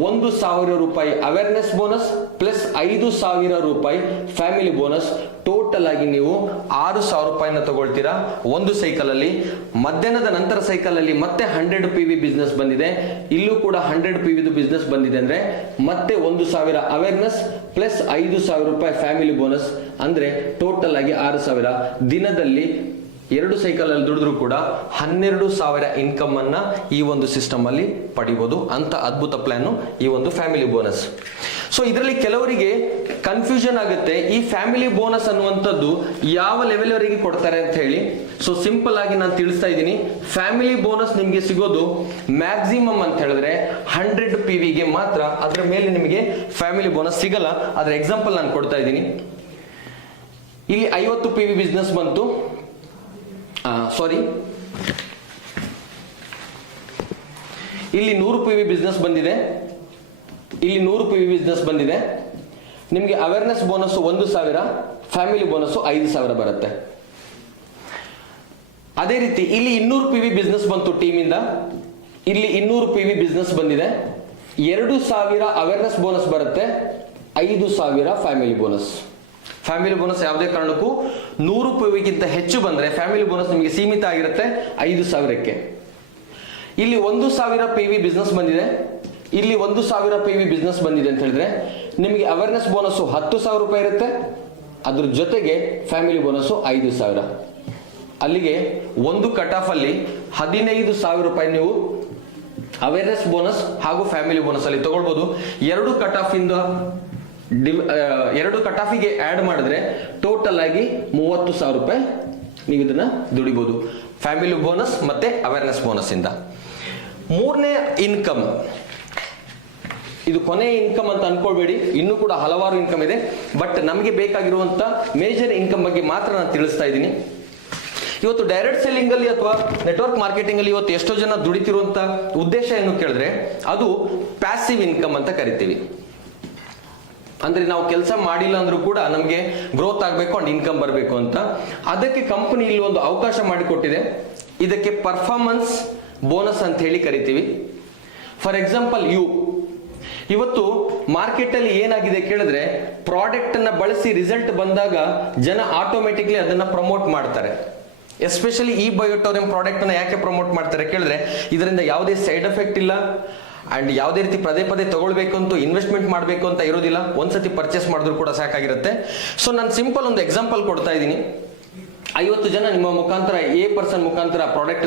ಒಂದು ಸಾವಿರ ರೂಪಾಯಿ ಅವೇರ್ನೆಸ್ ಬೋನಸ್ ಪ್ಲಸ್ ಐದು ಸಾವಿರ ರೂಪಾಯಿ ಫ್ಯಾಮಿಲಿ ಬೋನಸ್ ಟೋಟಲ್ ಆಗಿ ನೀವು ಆರು ಸಾವಿರ ರೂಪಾಯಿನ ತಗೊಳ್ತೀರಾ. ಒಂದು ಸೈಕಲ್ ಅಲ್ಲಿ, ಮಧ್ಯಾಹ್ನದ ನಂತರ ಸೈಕಲ್ ಅಲ್ಲಿ ಮತ್ತೆ ಹಂಡ್ರೆಡ್ ಪಿ ವಿ ಬಿಸ್ನೆಸ್ ಬಂದಿದೆ. ಇಲ್ಲೂ ಕೂಡ ಹಂಡ್ರೆಡ್ ಪಿ ವಿದು ಬಿಸ್ನೆಸ್ ಬಂದಿದೆ ಅಂದ್ರೆ ಮತ್ತೆ ಒಂದು ಸಾವಿರ ಅವೇರ್ನೆಸ್ ಪ್ಲಸ್ ಐದು ಸಾವಿರ ರೂಪಾಯಿ ಫ್ಯಾಮಿಲಿ ಬೋನಸ್ ಅಂದ್ರೆ ಟೋಟಲ್ ಆಗಿ ಆರು ಸಾವಿರ ದಿನದಲ್ಲಿ ಎರಡು ಸೈಕಲ್ ಅಲ್ಲಿ ದುಡಿದ್ರು ಕೂಡ ಹನ್ನೆರಡು ಸಾವಿರ ಇನ್ಕಮ್ ಅನ್ನ ಈ ಒಂದು ಸಿಸ್ಟಮ್ ಅಲ್ಲಿ ಪಡಿಬಹುದು ಅಂತ ಅದ್ಭುತ ಪ್ಲಾನ್ ಈ ಒಂದು ಫ್ಯಾಮಿಲಿ ಬೋನಸ್ ಸೊ ಇದರಲ್ಲಿ ಕೆಲವರಿಗೆ ಕನ್ಫ್ಯೂಷನ್ ಆಗುತ್ತೆ. ಈ ಫ್ಯಾಮಿಲಿ ಬೋನಸ್ ಅನ್ನುವಂಥದ್ದು ಯಾವ ಲೆವೆಲ್ ವರೆಗೆ ಕೊಡ್ತಾರೆ ಅಂತ ಹೇಳಿ. ಸೊ ಸಿಂಪಲ್ ಆಗಿ ನಾನು ತಿಳಿಸ್ತಾ ಇದ್ದೀನಿ. ಫ್ಯಾಮಿಲಿ ಬೋನಸ್ ನಿಮಗೆ ಸಿಗೋದು ಮ್ಯಾಕ್ಸಿಮಮ್ ಅಂತ ಹೇಳಿದ್ರೆ ಹಂಡ್ರೆಡ್ ಪಿ ವಿಗೆ ಮಾತ್ರ. ಅದರ ಮೇಲೆ ನಿಮಗೆ ಫ್ಯಾಮಿಲಿ ಬೋನಸ್ ಸಿಗಲ್ಲ. ಅದರ ಎಕ್ಸಾಂಪಲ್ ನಾನು ಕೊಡ್ತಾ ಇದ್ದೀನಿ. ಇಲ್ಲಿ ಐವತ್ತು ಪಿ ವಿ ಬಿಸ್ನೆಸ್ ಬಂತು. ಸಾರಿ ಇಲ್ಲಿ ನೂರು ಪಿ ವಿ ಬಿಸ್ನೆಸ್ ಬಂದಿದೆ. ಇಲ್ಲಿ ನೂರು ಪಿ ವಿ ಬಿಸ್ನೆಸ್ ಬಂದಿದೆ. ನಿಮಗೆ ಅವೇರ್ನೆಸ್ ಬೋನಸ್ ಒಂದು ಸಾವಿರ ಫ್ಯಾಮಿಲಿ ಬೋನಸ್ ಐದು ಸಾವಿರ ಬರುತ್ತೆ. ಅದೇ ರೀತಿ ಇಲ್ಲಿ ಇನ್ನೂರು ಪಿ ವಿ ಬಿಸ್ನೆಸ್ ಬಂತು ಟೀಮಿಂದ ಇಲ್ಲಿ ಇನ್ನೂರು ಪಿ ವಿ ಬಿಸ್ನೆಸ್ ಬಂದಿದೆ. ಎರಡು ಸಾವಿರ ಅವೇರ್ನೆಸ್ ಬೋನಸ್ ಬರುತ್ತೆ. ಐದು ಸಾವಿರ ಫ್ಯಾಮಿಲಿ ಬೋನಸ್ ಫ್ಯಾಮಿಲಿ ಬೋನಸ್ ಯಾವುದೇ ಕಾರಣಕ್ಕೂ ನೂರು ರೂಪಾಯಿಗಿಂತ ಹೆಚ್ಚು ಬಂದರೆ ಫ್ಯಾಮಿಲಿ ಬೋನಸ್ ನಿಮಗೆ ಸೀಮಿತ ಆಗಿರುತ್ತೆ ಐದು ಸಾವಿರಕ್ಕೆ. ಇಲ್ಲಿ ಒಂದು ಸಾವಿರ ಪಿ ವಿ ಬಿಸ್ನೆಸ್ ಬಂದಿದೆ. ಇಲ್ಲಿ ಒಂದು ಸಾವಿರ ಪಿ ವಿ ಬಿಸ್ನೆಸ್ ಬಂದಿದೆ ಅಂತ ಹೇಳಿದ್ರೆ ನಿಮಗೆ ಅವೇರ್ನೆಸ್ ಬೋನಸ್ ಹತ್ತು ಸಾವಿರ ರೂಪಾಯಿ ಇರುತ್ತೆ. ಅದ್ರ ಜೊತೆಗೆ ಫ್ಯಾಮಿಲಿ ಬೋನಸ್ ಐದು ಸಾವಿರ. ಅಲ್ಲಿಗೆ ಒಂದು ಕಟ್ ಆಫ್ ಅಲ್ಲಿ ಹದಿನೈದು ಸಾವಿರ ರೂಪಾಯಿ ನೀವು ಅವೇರ್ನೆಸ್ ಬೋನಸ್ ಹಾಗೂ ಫ್ಯಾಮಿಲಿ ಬೋನಸ್ ಅಲ್ಲಿ ತಗೊಳ್ಬಹುದು ಎರಡು ಕಟ್ ಆಫ್ ಇಂದ ಎರಡು ಕಟಾಫಿಗೆ ಆ್ಯಡ್ ಮಾಡಿದ್ರೆ ಟೋಟಲ್ ಆಗಿ ಮೂವತ್ತು ಸಾವಿರ ರೂಪಾಯಿ ನೀವು ಇದನ್ನ ದುಡಿಬಹುದು ಫ್ಯಾಮಿಲಿ ಬೋನಸ್ ಮತ್ತೆ ಅವೇರ್ನೆಸ್ ಬೋನಸ್ ಇಂದ. ಮೂರನೇ ಇನ್ಕಮ್ ಇದು ಕೊನೆ ಇನ್ಕಮ್ ಅಂತ ಅನ್ಕೊಳ್ಬೇಡಿ. ಇನ್ನೂ ಕೂಡ ಹಲವಾರು ಇನ್ಕಮ್ ಇದೆ. ಬಟ್ ನಮಗೆ ಬೇಕಾಗಿರುವಂತ ಮೇಜರ್ ಇನ್ಕಮ್ ಬಗ್ಗೆ ಮಾತ್ರ ನಾನು ತಿಳಿಸ್ತಾ ಇದ್ದೀನಿ. ಇವತ್ತು ಡೈರೆಕ್ಟ್ ಸೆಲ್ಲಿಂಗ್ ಅಲ್ಲಿ ಅಥವಾ ನೆಟ್ವರ್ಕ್ ಮಾರ್ಕೆಟಿಂಗ್ ಅಲ್ಲಿ ಇವತ್ತು ಎಷ್ಟೋ ಜನ ದುಡಿತಿರುವಂತ ಉದ್ದೇಶ ಏನು ಕೇಳಿದ್ರೆ ಅದು ಪ್ಯಾಸಿವ್ ಇನ್ಕಮ್ ಅಂತ ಕರಿತೀವಿ. ಅಂದ್ರೆ ನಾವು ಕೆಲಸ ಮಾಡಿಲ್ಲ ಅಂದ್ರೂ ಕೂಡ ನಮಗೆ ಗ್ರೋತ್ ಆಗಬೇಕು ಅಂಡ್ ಇನ್ಕಮ್ ಬರಬೇಕು ಅಂತ. ಅದಕ್ಕೆ ಕಂಪನಿ ಇಲ್ಲಿ ಒಂದು ಅವಕಾಶ ಮಾಡಿಕೊಟ್ಟಿದೆ. ಇದಕ್ಕೆ ಪರ್ಫಾರ್ಮೆನ್ಸ್ ಬೋನಸ್ ಅಂತ ಹೇಳಿ ಕರಿತೀವಿ. ಫಾರ್ ಎಕ್ಸಾಂಪಲ್ ಯು ಇವತ್ತು ಮಾರ್ಕೆಟ್ ಅಲ್ಲಿ ಏನಾಗಿದೆ ಕೇಳಿದ್ರೆ ಪ್ರಾಡಕ್ಟ್ ಅನ್ನ ಬಳಸಿ ರಿಸಲ್ಟ್ ಬಂದಾಗ ಜನ ಆಟೋಮೆಟಿಕ್ಲಿ ಅದನ್ನ ಪ್ರಮೋಟ್ ಮಾಡ್ತಾರೆ. ಎಸ್ಪೆಷಲಿ ಈ ಬಯೋಟೋರಿಯಂ ಪ್ರಾಡಕ್ಟ್ ಅನ್ನ ಯಾಕೆ ಪ್ರಮೋಟ್ ಮಾಡ್ತಾರೆ ಕೇಳಿದ್ರೆ ಇದರಿಂದ ಯಾವುದೇ ಸೈಡ್ ಎಫೆಕ್ಟ್ ಇಲ್ಲ. ಅಂಡ್ ಯಾವುದೇ ರೀತಿ ಪದೇ ಪದೇ ತಗೊಳ್ಬೇಕು ಅಂತ ಇನ್ವೆಸ್ಟ್ಮೆಂಟ್ ಮಾಡಬೇಕು ಅಂತ ಇರೋದಿಲ್ಲ. ಒಂದ್ಸತಿ ಪರ್ಚೇಸ್ ಮಾಡಿದ್ರು ಕೂಡ ಸಾಕಾಗಿರುತ್ತೆ. ಸೊ ನಾನು ಸಿಂಪಲ್ ಒಂದು ಎಕ್ಸಾಂಪಲ್ ಕೊಡ್ತಾ ಇದ್ದೀನಿ. ಐವತ್ತು ಜನ ನಿಮ್ಮ ಮುಖಾಂತರ ಎ ಪರ್ಸನ್ ಮುಖಾಂತರ ಪ್ರಾಡಕ್ಟ್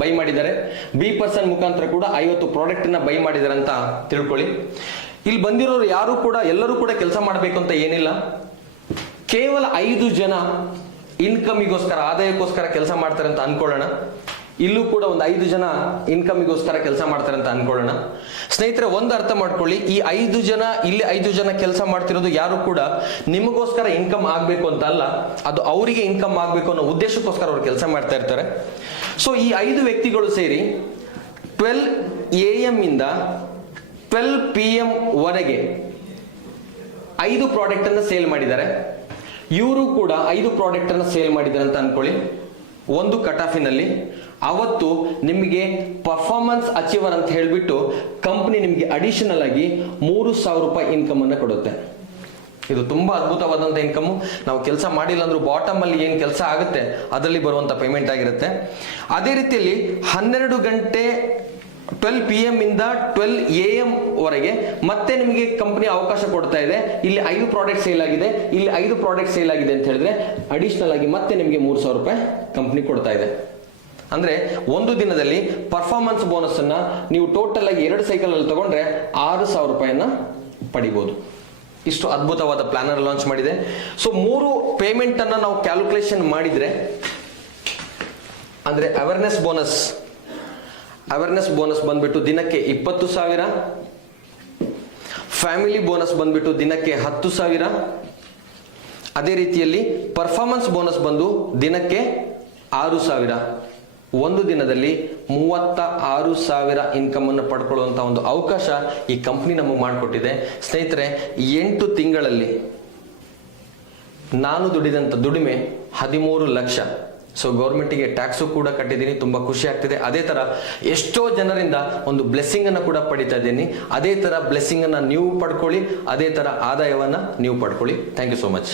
ಬೈ ಮಾಡಿದ್ದಾರೆ. ಬಿ ಪರ್ಸನ್ ಮುಖಾಂತರ ಕೂಡ ಐವತ್ತು ಪ್ರಾಡಕ್ಟ್ ಬೈ ಮಾಡಿದ್ದಾರೆ ಅಂತ ತಿಳ್ಕೊಳ್ಳಿ. ಇಲ್ಲಿ ಬಂದಿರೋರು ಯಾರು ಕೂಡ, ಎಲ್ಲರೂ ಕೂಡ ಕೆಲಸ ಮಾಡಬೇಕು ಅಂತ ಏನಿಲ್ಲ. ಕೇವಲ ಐದು ಜನ ಇನ್ಕಮಿಗೋಸ್ಕರ ಆದಾಯಕ್ಕೋಸ್ಕರ ಕೆಲಸ ಮಾಡ್ತಾರೆ ಅಂತ ಅನ್ಕೊಳ್ಳೋಣ. ಇಲ್ಲೂ ಕೂಡ ಒಂದು ಐದು ಜನ ಇನ್ಕಮಿಗೋಸ್ಕರ ಕೆಲಸ ಮಾಡ್ತಾರೆ ಅಂತ ಅನ್ಕೊಳ್ಳೋಣ. ಸ್ನೇಹಿತರೆ, ಒಂದು ಅರ್ಥ ಮಾಡ್ಕೊಳ್ಳಿ. ಈ ಐದು ಜನ, ಇಲ್ಲಿ ಐದು ಜನ ಕೆಲಸ ಮಾಡ್ತಿರೋದು ಯಾರು ಕೂಡ ನಿಮಗೋಸ್ಕರ ಇನ್ಕಮ್ ಆಗ್ಬೇಕು ಅಂತ ಅಲ್ಲ, ಅದು ಅವರಿಗೆ ಇನ್ಕಮ್ ಆಗ್ಬೇಕು ಅನ್ನೋ ಉದ್ದೇಶಕ್ಕೋಸ್ಕರ ಅವ್ರು ಕೆಲಸ ಮಾಡ್ತಾ ಇರ್ತಾರೆ. ಸೊ ಈ ಐದು ವ್ಯಕ್ತಿಗಳು ಸೇರಿ ಟ್ವೆಲ್ ಎ ಎಂ ಇಂದ ಟ್ವೆಲ್ ಪಿ ಎಂ ವರೆಗೆ ಐದು ಪ್ರಾಡಕ್ಟ್ ಅನ್ನ ಸೇಲ್ ಮಾಡಿದ್ದಾರೆ. ಇವರು ಕೂಡ ಐದು ಪ್ರಾಡಕ್ಟ್ ಅನ್ನ ಸೇಲ್ ಮಾಡಿದ್ದಾರೆ ಅಂತ ಅನ್ಕೊಳ್ಳಿ. ಒಂದು ಕಟಾಫಿನಲ್ಲಿ ಅವತ್ತು ನಿಮಗೆ ಪರ್ಫಾರ್ಮೆನ್ಸ್ ಅಚೀವರ್ ಅಂತ ಹೇಳಿಬಿಟ್ಟು ಕಂಪನಿ ನಿಮಗೆ ಅಡಿಷನಲ್ ಆಗಿ ಮೂರು ಸಾವಿರ ರೂಪಾಯಿ ಇನ್ಕಮ್ ಅನ್ನು ಕೊಡುತ್ತೆ. ಇದು ತುಂಬಾ ಅದ್ಭುತವಾದಂತ ಇನ್ಕಮ್ ನಾವು ಕೆಲಸ ಮಾಡಿಲ್ಲ ಅಂದ್ರೂ ಬಾಟಮ್ ಅಲ್ಲಿ ಏನ್ ಕೆಲಸ ಆಗುತ್ತೆ, ಅದರಲ್ಲಿ ಬರುವಂತ ಪೇಮೆಂಟ್ ಆಗಿರುತ್ತೆ. ಅದೇ ರೀತಿಯಲ್ಲಿ ಹನ್ನೆರಡು ಗಂಟೆ ಟ್ವೆಲ್ ಪಿ ಎಂ ಇಂದ ಟ್ವೆಲ್ ಎ ಎಂ ವರೆಗೆ ಮತ್ತೆ ನಿಮಗೆ ಕಂಪನಿ ಅವಕಾಶ ಕೊಡ್ತಾ ಇದೆ. ಇಲ್ಲಿ ಐದು ಪ್ರಾಡಕ್ಟ್ ಸೇಲ್ ಆಗಿದೆ. ಇಲ್ಲಿ ಐದು ಪ್ರಾಡಕ್ಟ್ ಸೇಲ್ ಆಗಿದೆ ಅಂತ ಹೇಳಿದ್ರೆ ಅಡಿಷನಲ್ ಆಗಿ ಮತ್ತೆ ನಿಮಗೆ ಮೂರು ಸಾವಿರ ರೂಪಾಯಿ ಕಂಪನಿ ಕೊಡ್ತಾ ಇದೆ. ಅಂದ್ರೆ ಒಂದು ದಿನದಲ್ಲಿ ಪರ್ಫಾರ್ಮೆನ್ಸ್ ಬೋನಸ್ ಅನ್ನ ನೀವು ಟೋಟಲ್ ಆಗಿ ಎರಡು ಸೈಕಲ್ ಅಲ್ಲಿ ತಗೊಂಡ್ರೆ ಆರು ಸಾವಿರ ರೂಪಾಯಿಯನ್ನ ಪಡಿಬಹುದು ಇಷ್ಟು ಅದ್ಭುತವಾದ ಪ್ಲಾನರ್ ಲಾಂಚ್ ಮಾಡಿದೆ. ಸೊ ಮೂರು ಪೇಮೆಂಟ್ ಅನ್ನ ನಾವು ಕ್ಯಾಲ್ಕುಲೇಷನ್ ಮಾಡಿದ್ರೆ, ಅಂದ್ರೆ ಅವೇರ್ನೆಸ್ ಬೋನಸ್ ಅವೇರ್ನೆಸ್ ಬೋನಸ್ ಬಂದ್ಬಿಟ್ಟು ದಿನಕ್ಕೆ ಇಪ್ಪತ್ತು ಸಾವಿರ ಫ್ಯಾಮಿಲಿ ಬೋನಸ್ ಬಂದ್ಬಿಟ್ಟು ದಿನಕ್ಕೆ ಹತ್ತು ಸಾವಿರ. ಅದೇ ರೀತಿಯಲ್ಲಿ ಪರ್ಫಾರ್ಮೆನ್ಸ್ ಬೋನಸ್ ಬಂದು ದಿನಕ್ಕೆ ಆರು ಸಾವಿರ. ಒಂದು ದಿನದಲ್ಲಿ ಮೂವತ್ತ ಆರು ಸಾವಿರ ಇನ್ಕಮ್ ಅನ್ನು ಪಡ್ಕೊಳ್ಳುವಂತ ಒಂದು ಅವಕಾಶ ಈ ಕಂಪ್ನಿ ನಮಗೆ ಮಾಡಿಕೊಟ್ಟಿದೆ. ಸ್ನೇಹಿತರೆ ಎಂಟು ತಿಂಗಳಲ್ಲಿ ನಾನು ದುಡಿದಂತ ದುಡಿಮೆ ಹದಿಮೂರು ಲಕ್ಷ. ಸೊ ಗೌರ್ಮೆಂಟಿಗೆ ಟ್ಯಾಕ್ಸು ಕೂಡ ಕಟ್ಟಿದ್ದೀನಿ, ತುಂಬಾ ಖುಷಿ ಆಗ್ತಿದೆ. ಅದೇ ತರ ಎಷ್ಟೋ ಜನರಿಂದ ಒಂದು ಬ್ಲೆಸ್ಸಿಂಗನ್ನು ಕೂಡ ಪಡಿತಾ ಇದ್ದೀನಿ. ಅದೇ ತರ ಬ್ಲೆಸ್ಸಿಂಗನ್ನು ನೀವು ಪಡ್ಕೊಳ್ಳಿ, ಅದೇ ತರ ಆದಾಯವನ್ನ ನೀವು ಪಡ್ಕೊಳ್ಳಿ. Thank you so much